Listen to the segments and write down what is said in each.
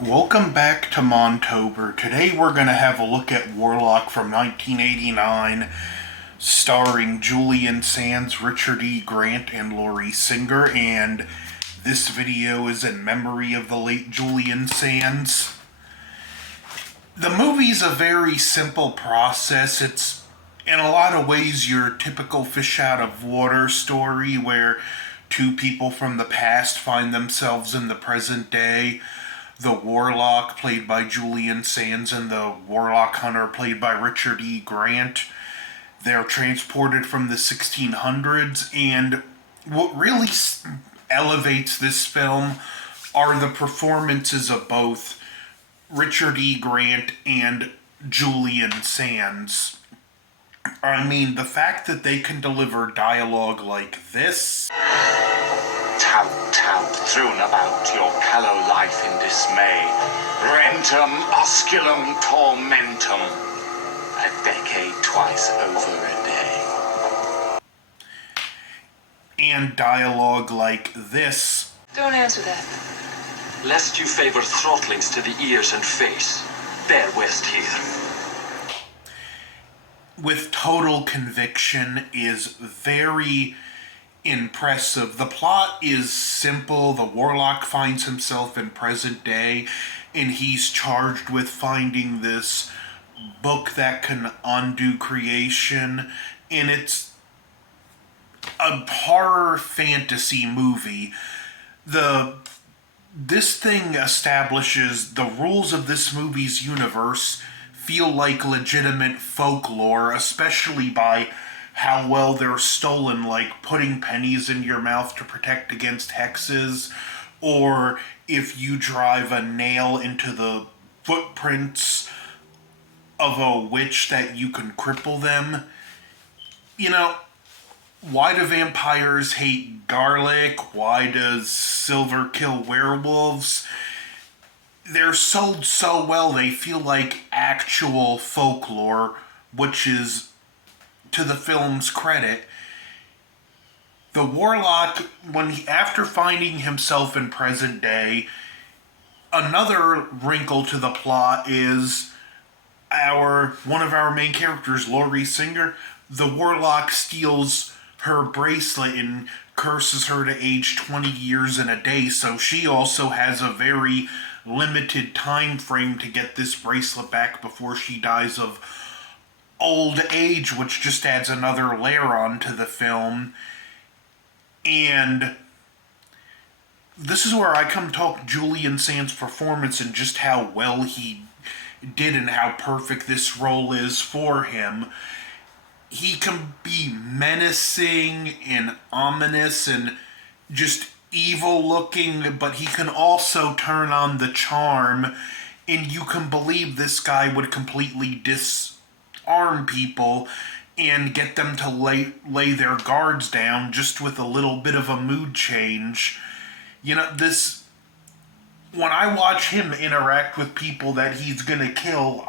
Welcome back to Montober. Today we're going to have a look at Warlock from 1989, starring Juliansands, Richard E. Grant, and Laurie Singer, and this video is in memory of the late Juliansands. The movie's a very simple process. It's, in a lot of ways, your typical fish out of water story where two people from the past find themselves in the present day. The Warlock, played by Juliansands, and the Warlock Hunter, played by Richard E. Grant. They're transported from the 1600s, and what really elevates this film are the performances of both Richard E. Grant and Juliansands. I mean, the fact that they can deliver dialogue like this. Tout, tout, strewn about your callow life in dismay. Rentum osculum tormentum. A decade twice over a day. And dialogue like this. Don't answer that. Lest you favor throttlings to the ears and face, bear west here. With total conviction is very impressive. The plot is simple. The Warlock finds himself in present day, and he's charged with finding this book that can undo creation, and it's a horror fantasy movie. This thing establishes the rules of this movie's universe feel like legitimate folklore, especially by how well they're stolen, like putting pennies in your mouth to protect against hexes, or if you drive a nail into the footprints of a witch that you can cripple them. You know, why do vampires hate garlic? Why does silver kill werewolves? They're sold so well they feel like actual folklore, which is, to the film's credit. The Warlock, after finding himself in present day, another wrinkle to the plot is one of our main characters, Laurie Singer. The Warlock steals her bracelet and curses her to age 20 years in a day, so she also has a very limited time frame to get this bracelet back before she dies of old age, which just adds another layer onto the film. And this is where I come talk Juliansands' performance and just how well he did and how perfect this role is for him. He can be menacing and ominous and just evil looking, but he can also turn on the charm, and you can believe this guy would completely disarm people and get them to lay their guards down just with a little bit of a mood change. You know, when I watch him interact with people that he's gonna kill,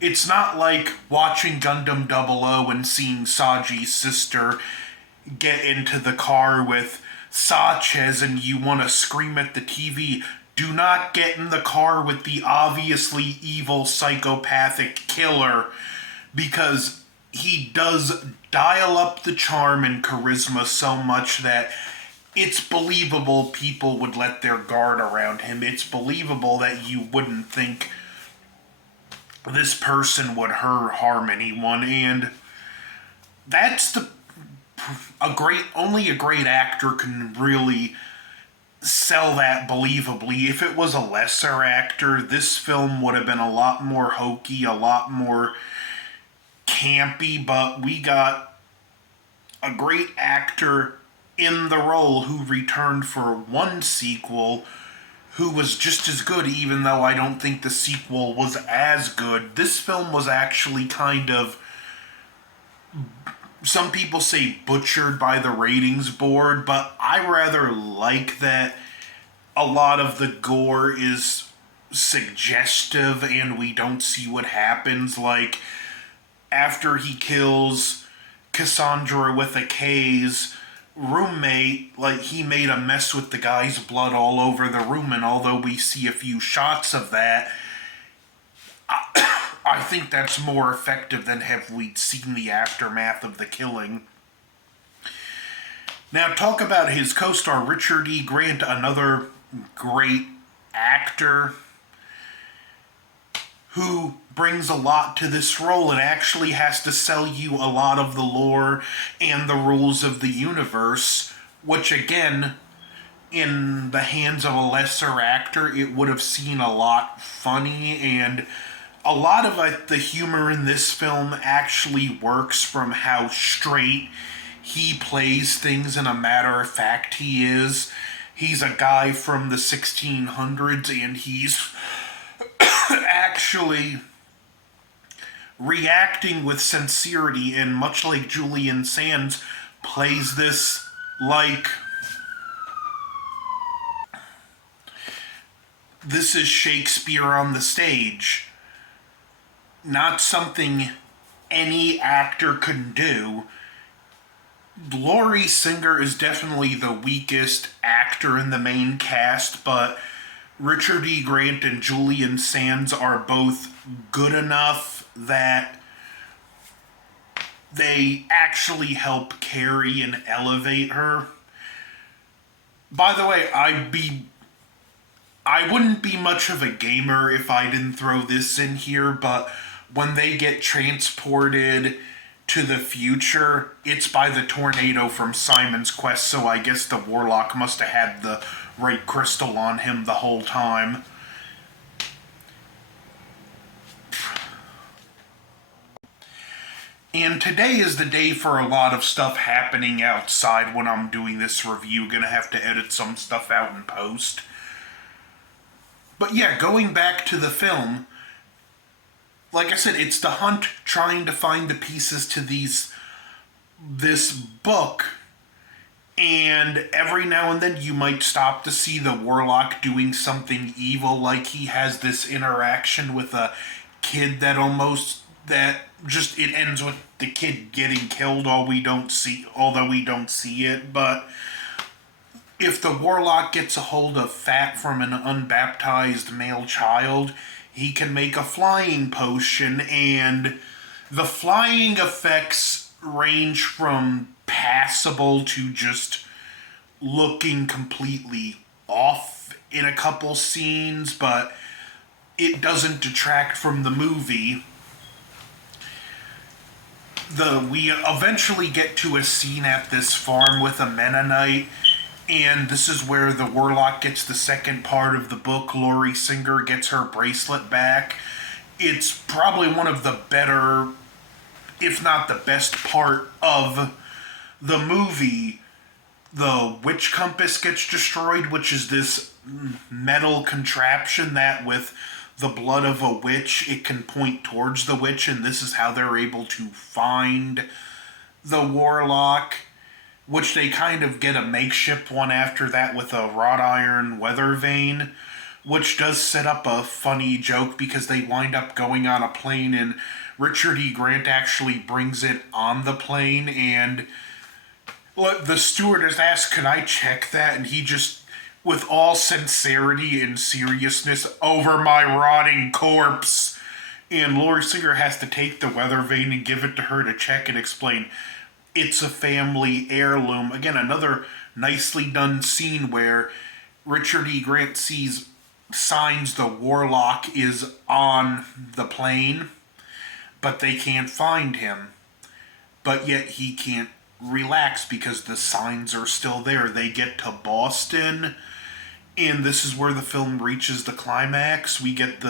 it's not like watching Gundam 00 and seeing Saji's sister get into the car with Sanchez and you want to scream at the TV. Do not get in the car with the obviously evil psychopathic killer, because he does dial up the charm and charisma so much that it's believable people would let their guard around him. It's believable that you wouldn't think this person would harm anyone, and that's only a great actor can really sell that believably. If it was a lesser actor, this film would have been a lot more hokey, a lot more campy, but we got a great actor in the role who returned for one sequel, who was just as good, even though I don't think the sequel was as good. This film was actually kind of, some people say butchered by the ratings board, but I rather like that a lot of the gore is suggestive and we don't see what happens. Like, after he kills Cassandra with a K's, roommate, like, he made a mess with the guy's blood all over the room, and although we see a few shots of that, I think that's more effective than have we seen the aftermath of the killing. Now, talk about his co-star Richard E. Grant, another great actor who brings a lot to this role and actually has to sell you a lot of the lore and the rules of the universe, which again, in the hands of a lesser actor, it would have seemed a lot funny, and a lot of the humor in this film actually works from how straight he plays things and a matter of fact he is. He's a guy from the 1600s, and he's actually reacting with sincerity, and much like Juliansands plays this like this is Shakespeare on the stage. Not something any actor could do. Laurie Singer is definitely the weakest actor in the main cast, but Richard E. Grant and Juliansands are both good enough that they actually help carry and elevate her. By the way, I wouldn't be much of a gamer if I didn't throw this in here, but when they get transported to the future, it's by the tornado from Simon's Quest, so I guess the Warlock must have had the right crystal on him the whole time. And today is the day for a lot of stuff happening outside when I'm doing this review. Gonna have to edit some stuff out in post. But yeah, going back to the film, like I said, it's the hunt trying to find the pieces to this book, and every now and then you might stop to see the Warlock doing something evil, like he has this interaction with a kid that it ends with the kid getting killed, although we don't see it. But if the Warlock gets a hold of fat from an unbaptized male child, he can make a flying potion, and the flying effects range from passable to just looking completely off in a couple scenes, but it doesn't detract from the movie. We eventually get to a scene at this farm with a Mennonite, and this is where the Warlock gets the second part of the book. Laurie Singer gets her bracelet back. It's probably one of the better, if not the best part of the movie. The witch compass gets destroyed, which is this metal contraption that with the blood of a witch, it can point towards the witch, and this is how they're able to find the Warlock, which they kind of get a makeshift one after that with a wrought iron weather vane, which does set up a funny joke because they wind up going on a plane, and Richard E. Grant actually brings it on the plane, and the stewardess asks, "Can I check that?" And he just, with all sincerity and seriousness, "Over my rotting corpse." And Laurie Singer has to take the weather vane and give it to her to check and explain, it's a family heirloom. Again, another nicely done scene where Richard E. Grant sees signs the Warlock is on the plane, but they can't find him. But yet he can't relax because the signs are still there. They get to Boston, and this is where the film reaches the climax. We get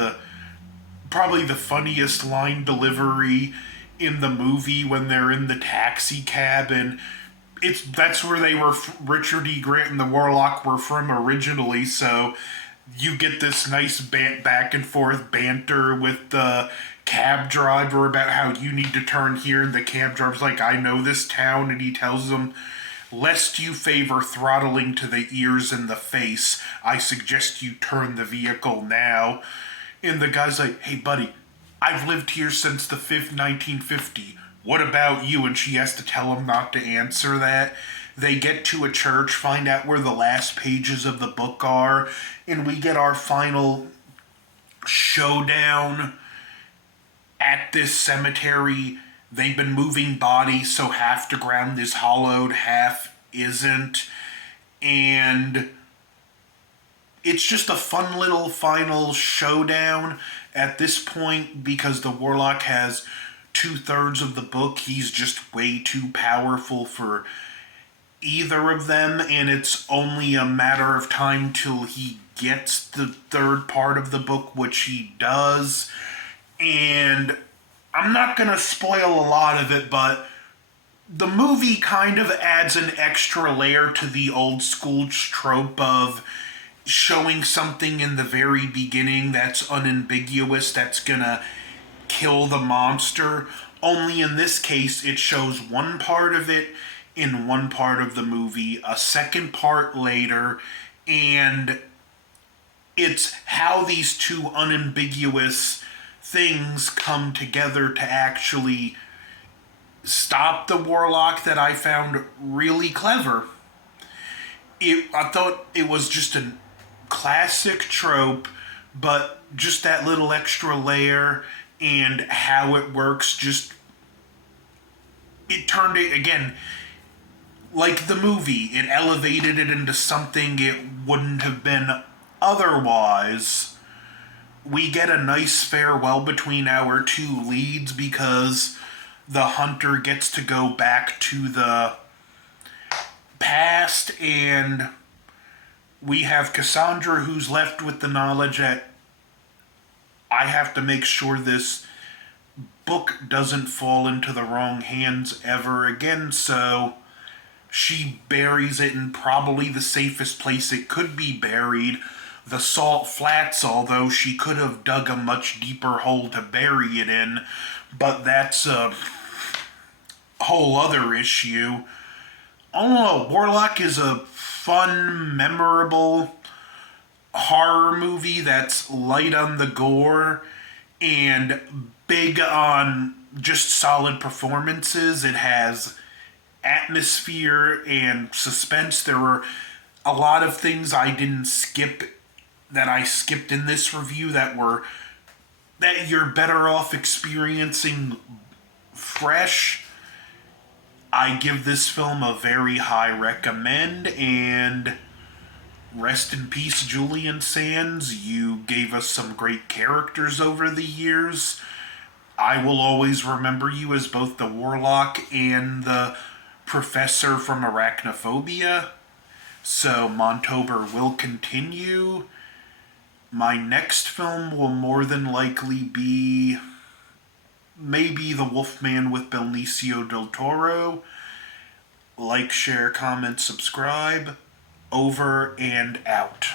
probably the funniest line delivery in the movie when they're in the taxi cab, and that's where Richard E. Grant and the Warlock were from originally, so you get this nice back and forth banter with the cab driver about how you need to turn here, and the cab driver's like, "I know this town," and he tells them, "Lest you favor throttling to the ears and the face, I suggest you turn the vehicle now." And the guy's like, "Hey buddy, I've lived here since the 1950. What about you?" And she has to tell him not to answer that. They get to a church, find out where the last pages of the book are, and we get our final showdown at this cemetery. They've been moving bodies, so half the ground is hollowed, half isn't. And it's just a fun little final showdown at this point because the Warlock has 2/3 of the book. He's just way too powerful for either of them, and it's only a matter of time till he gets the third part of the book, which he does. And I'm not going to spoil a lot of it, but the movie kind of adds an extra layer to the old school trope of showing something in the very beginning that's unambiguous, that's gonna kill the monster. Only in this case, it shows one part of it in one part of the movie, a second part later, and it's how these two unambiguous things come together to actually stop the Warlock that I found really clever. I thought it was just a classic trope, but just that little extra layer and how it works, just it turned it again like the movie. It elevated it into something it wouldn't have been otherwise. We get a nice farewell between our two leads because the hunter gets to go back to the past, and we have Cassandra who's left with the knowledge that I have to make sure this book doesn't fall into the wrong hands ever again, so she buries it in probably the safest place it could be buried, the Salt Flats, although she could have dug a much deeper hole to bury it in, but that's a whole other issue. I don't know, Warlock is a fun, memorable horror movie that's light on the gore and big on just solid performances. It has atmosphere and suspense. There were a lot of things I didn't skip that I skipped in this review that you're better off experiencing fresh. I give this film a very high recommend, and rest in peace, Juliansands. You gave us some great characters over the years. I will always remember you as both the Warlock and the Professor from Arachnophobia. So Montober will continue. My next film will more than likely be maybe The Wolfman with Benicio del Toro. Like, share, comment, subscribe. Over and out.